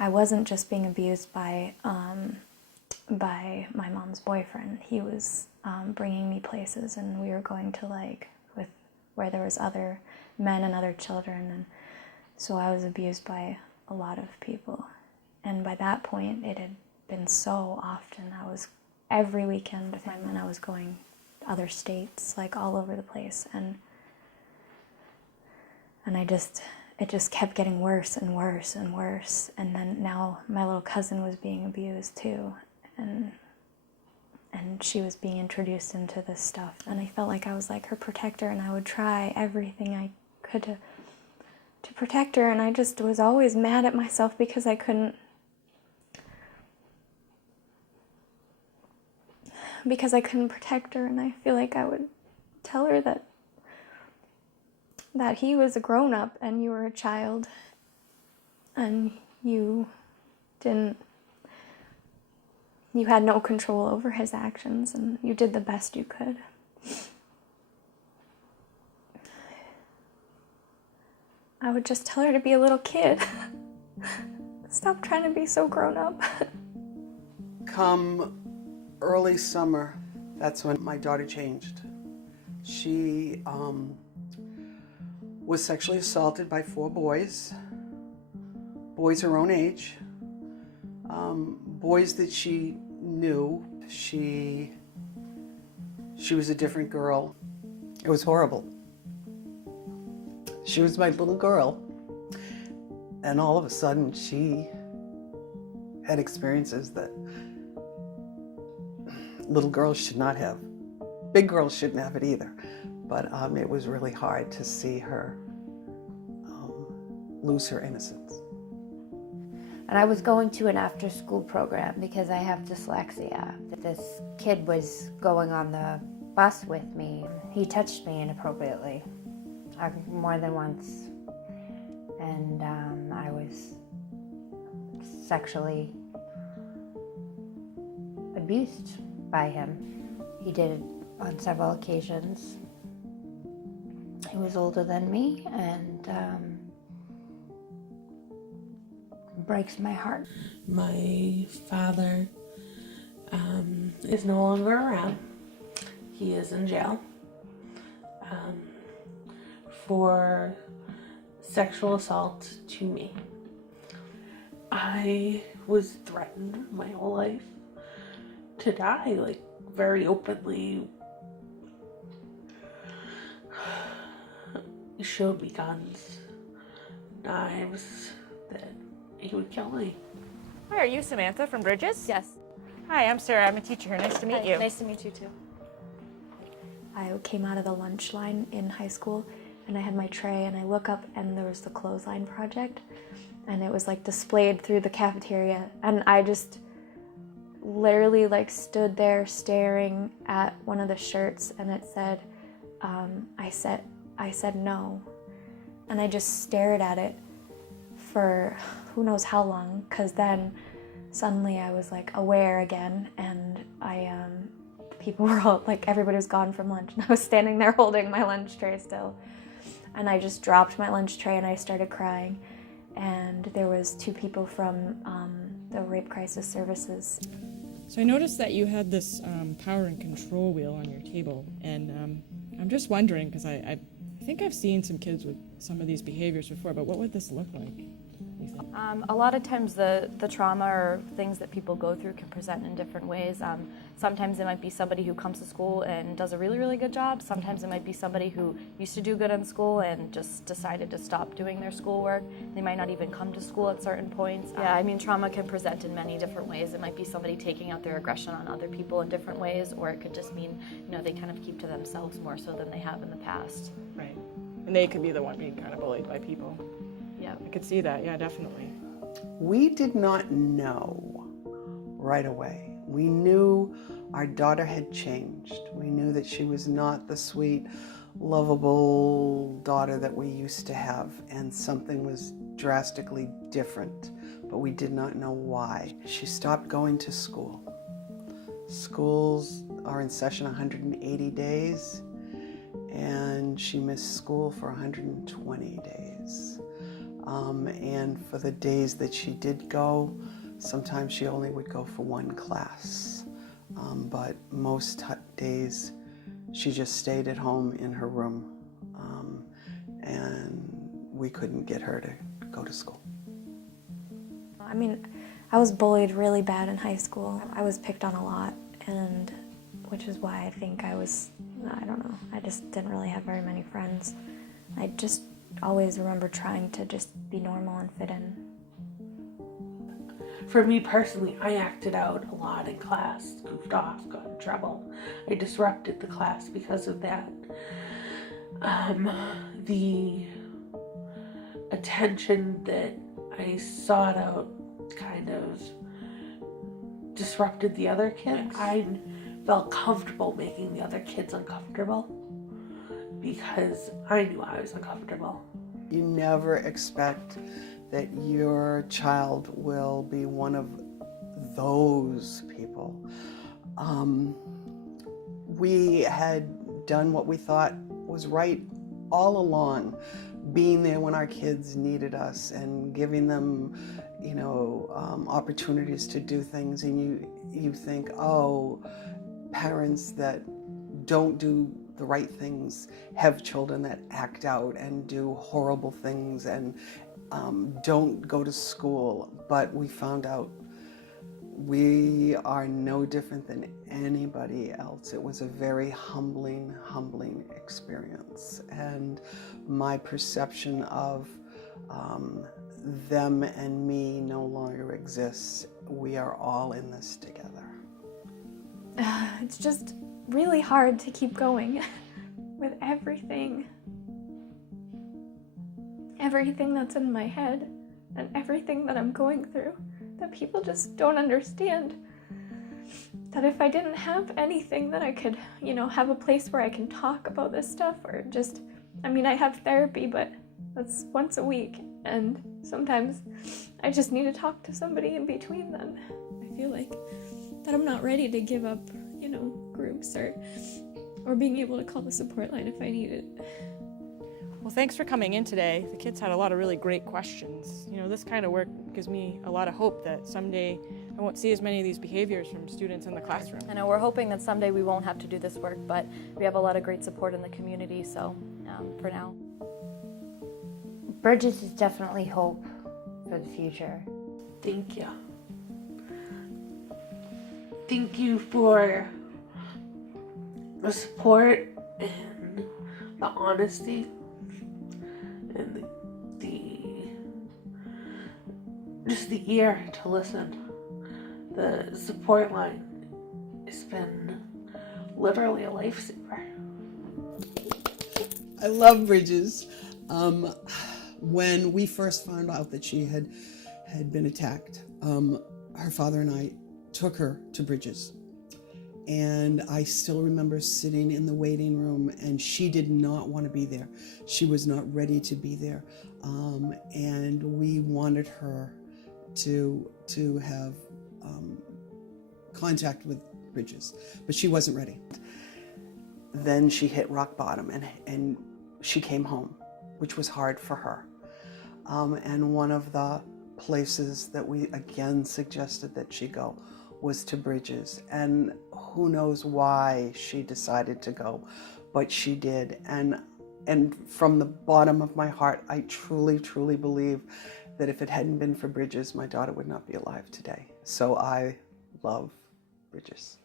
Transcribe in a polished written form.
I wasn't just being abused by my mom's boyfriend. He was bringing me places, and we were going to where there was other men and other children, and so I was abused by a lot of people. And by that point, it had been so often. I was every weekend with him, and I was going to other states, like all over the place, and it just kept getting worse and worse and worse. And then now my little cousin was being abused too, and she was being introduced into this stuff, and I felt like I was like her protector, and I would try everything I could to protect her, and I just was always mad at myself because I couldn't protect her. And I feel like I would tell her that he was a grown-up and you were a child, and you had no control over his actions, and you did the best you could. I would just tell her to be a little kid. Stop trying to be so grown up. Come early summer, that's when my daughter changed. She was sexually assaulted by 4 boys her own age, boys that she knew. She was a different girl. It was horrible. She was my little girl, and all of a sudden she had experiences that little girls should not have. Big girls shouldn't have it either. But it was really hard to see her lose her innocence. And I was going to an after-school program because I have dyslexia. This kid was going on the bus with me. He touched me inappropriately, more than once. And I was sexually abused by him. He did it on several occasions. He was older than me, and breaks my heart. My father is no longer around. He is in jail for sexual assault to me. I was threatened my whole life to die, like very openly. He showed me guns, knives, that he would kill me. Hi, are you Samantha from Bridges? Yes. Hi, I'm Sarah. I'm a teacher here. Nice to meet you. Nice to meet you too. I came out of the lunch line in high school, and I had my tray, and I look up, and there was the clothesline project, and it was like displayed through the cafeteria, and I just literally like stood there staring at one of the shirts, and it said, I said no, and I just stared at it for who knows how long, because then suddenly I was like aware again, and people were all like, everybody was gone from lunch, and I was standing there holding my lunch tray still, and I just dropped my lunch tray and I started crying, and there was 2 people from the Rape Crisis Services. So I noticed that you had this power and control wheel on your table, and I'm just wondering, because I think I've seen some kids with some of these behaviors before, but what would this look like? A lot of times the trauma or things that people go through can present in different ways. Sometimes it might be somebody who comes to school and does a really, really good job. Sometimes it might be somebody who used to do good in school and just decided to stop doing their schoolwork. They might not even come to school at certain points. Yeah, I mean, trauma can present in many different ways. It might be somebody taking out their aggression on other people in different ways, or it could just mean, they kind of keep to themselves more so than they have in the past. Right. And they could be the one being kind of bullied by people. Yeah. I could see that, yeah, definitely. We did not know right away. We knew our daughter had changed. We knew that she was not the sweet, lovable daughter that we used to have, and something was drastically different, but we did not know why. She stopped going to school. Schools are in session 180 days, and she missed school for 120 days. And for the days that she did go, sometimes she only would go for one class. But most days she just stayed at home in her room, and we couldn't get her to go to school. I mean, I was bullied really bad in high school. I was picked on a lot, and which is why I think I don't know, I just didn't really have very many friends. I just always remember trying to just be normal and fit in. For me personally, I acted out a lot in class, goofed off, got in trouble. I disrupted the class because of that. The attention that I sought out kind of disrupted the other kids. I felt comfortable making the other kids uncomfortable because I knew I was uncomfortable. You never expect that your child will be one of those people. We had done what we thought was right all along, being there when our kids needed us and giving them, opportunities to do things. And you think, oh, parents that don't do the right things have children that act out and do horrible things and don't go to school. But we found out we are no different than anybody else. It was a very humbling experience. And my perception of them and me no longer exists. We are all in this together. It's just really hard to keep going with everything that's in my head and everything that I'm going through, that people just don't understand. That if I didn't have anything that I could, have a place where I can talk about this stuff, or just, I have therapy, but that's once a week, and sometimes I just need to talk to somebody in between then. I feel like that I'm not ready to give up, groups or being able to call the support line if I need it. Well, thanks for coming in today. The kids had a lot of really great questions. This kind of work gives me a lot of hope that someday I won't see as many of these behaviors from students in the classroom. I know we're hoping that someday we won't have to do this work, but we have a lot of great support in the community, so for now. Bridges is definitely hope for the future. Thank you. Thank you for the support and the honesty and just the ear to listen. The support line has been literally a lifesaver. I love Bridges. When we first found out that she had been attacked, her father and I took her to Bridges. And I still remember sitting in the waiting room, and she did not want to be there. She was not ready to be there. And we wanted her to have contact with Bridges, but she wasn't ready. Then she hit rock bottom, and she came home, which was hard for her. And one of the places that we again suggested that she go was to Bridges. And who knows why she decided to go, but she did. And from the bottom of my heart, I truly believe that if it hadn't been for Bridges, my daughter would not be alive today. So I love Bridges.